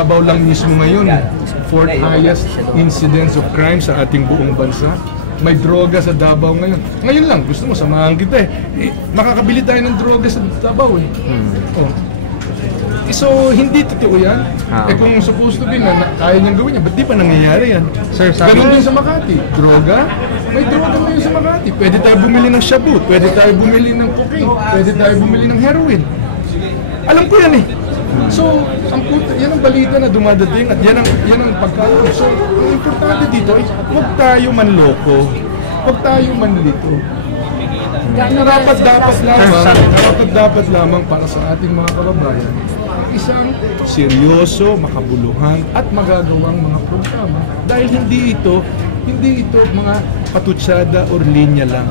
Davao lang mismo ngayon, fourth highest incidence of crime sa ating buong bansa. May droga sa Davao ngayon. Ngayon lang, gusto mo, samahan kita makakabili tayo ng droga sa Davao Oh. So, hindi totoo yan. Kung supposed to be na kaya niyang gawin niya, ba't di pa nangyayari yan? Sir, ganun din sa Makati. Droga? May droga ngayon sa Makati. Pwede tayo bumili ng shabu, pwede tayo bumili ng cocaine, pwede tayo bumili ng heroin. Alam ko yan So, yan ang balita na dumadating at yan ang pagkakaroon. So, ang importante dito ay huwag tayo manloko, huwag tayo manlito. Dapat lamang para sa ating mga kababayan isang seryoso, makabuluhan at magagawang mga programa dahil hindi ito mga patutsada or linya lang.